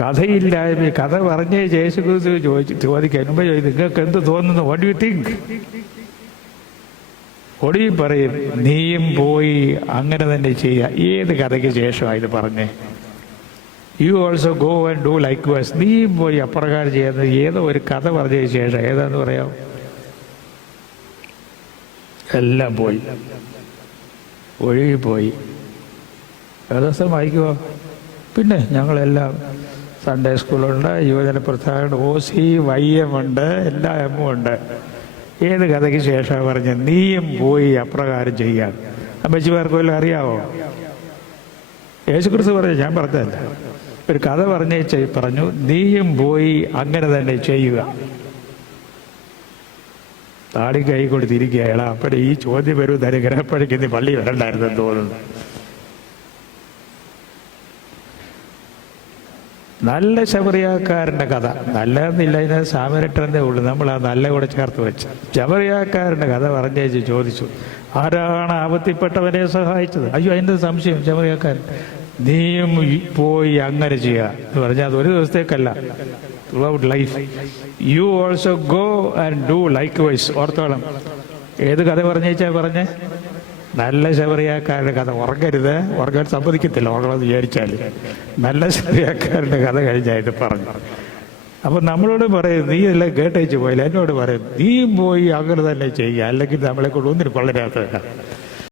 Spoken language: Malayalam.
കഥയില്ലായ്മ. കഥ പറഞ്ഞ് യേശുക്രിസ്തു ചോദിക്കാൻ മുമ്പ് നിങ്ങൾക്ക് എന്ത് തോന്നുന്നു? What do you think? ഒടുവിൽ പറയും, നീയും പോയി അങ്ങനെ തന്നെ ചെയ്യുക. ഏത് കഥയ്ക്ക് ശേഷമാണ് ഇത് പറഞ്ഞേ? You also go and do likewise. നീയും പോയി അപ്രകാരം ചെയ്യുന്നത് ഏതോ ഒരു കഥ പറഞ്ഞതിന് ശേഷം. ഏതാന്ന് പറയാം? എല്ലാം പോയി, ഒഴുകിപ്പോയി. ദിവസം വായിക്കുമോ? പിന്നെ ഞങ്ങളെല്ലാം സൺഡേ സ്കൂളുണ്ട്, യുവജന പ്രസ്ഥാനമുണ്ട്, OC YM ഉണ്ട്, എല്ലാ എമ്മും ഉണ്ട്. ഏത് കഥയ്ക്ക് ശേഷമാണ് പറഞ്ഞ നീയും പോയി അപ്രകാരം ചെയ്യാൻ? അമ്മച്ചിമാർക്ക് വല്ലതും അറിയാവോ? യേശുക്രിസ്തു പറഞ്ഞു, ഞാൻ പറഞ്ഞതല്ല, ഒരു കഥ പറഞ്ഞു, നീയും പോയി അങ്ങനെ തന്നെ ചെയ്യുക. താടി കൈ കൊടുത്തിരിക്കുകയാണ്. അപ്പോഴേ ഈ ചോദ്യം വരും, ധനുഗ്രഹപ്പഴയ്ക്ക് നീ പള്ളി വരണ്ടായിരുന്നെന്ന് തോന്നുന്നു. നല്ല ശമറിയാക്കാരൻ്റെ കഥ, നല്ലതെന്നില്ല, ഇതിനെ സാമരട്ടെന്നേ ഉള്ളൂ, നമ്മൾ ആ നല്ല കൂടെ ചേർത്ത് വെച്ച്. ശമറിയാക്കാരൻ്റെ കഥ പറഞ്ഞേച്ച് ചോദിച്ചു, ആരാണ് ആപത്തിൽപ്പെട്ടവനെ സഹായിച്ചത്? അയ്യോ, അതിൻ്റെ സംശയം. ശമറിയാക്കാരൻ, നീയും പോയി അങ്ങനെ ചെയ്യുക എന്ന് പറഞ്ഞാൽ അത് ഒരു ദിവസത്തേക്കല്ല, throughout life. You also go and do likewise. ഓർത്തോളം. ഏത് കഥ പറഞ്ഞേ? നല്ല ശബരിയാക്കാരുടെ കഥ. ഉറങ്ങാൻ സമ്മതിക്കത്തില്ല, ഉറങ്ങണമെന്ന് വിചാരിച്ചാൽ. നല്ല ശബരിയാക്കാരുടെ കഥ കഴിഞ്ഞായിട്ട് പറഞ്ഞു. അപ്പം നമ്മളോട് പറയും, നീ എല്ലാം കേട്ടേച്ച് പോയില്ല. എന്നോട് പറയും, നീയും പോയി അങ്ങനെ തന്നെ ചെയ്യുക, അല്ലെങ്കിൽ നമ്മളെ കൊണ്ട് ഒന്നിനും കൊള്ളരാത്ത.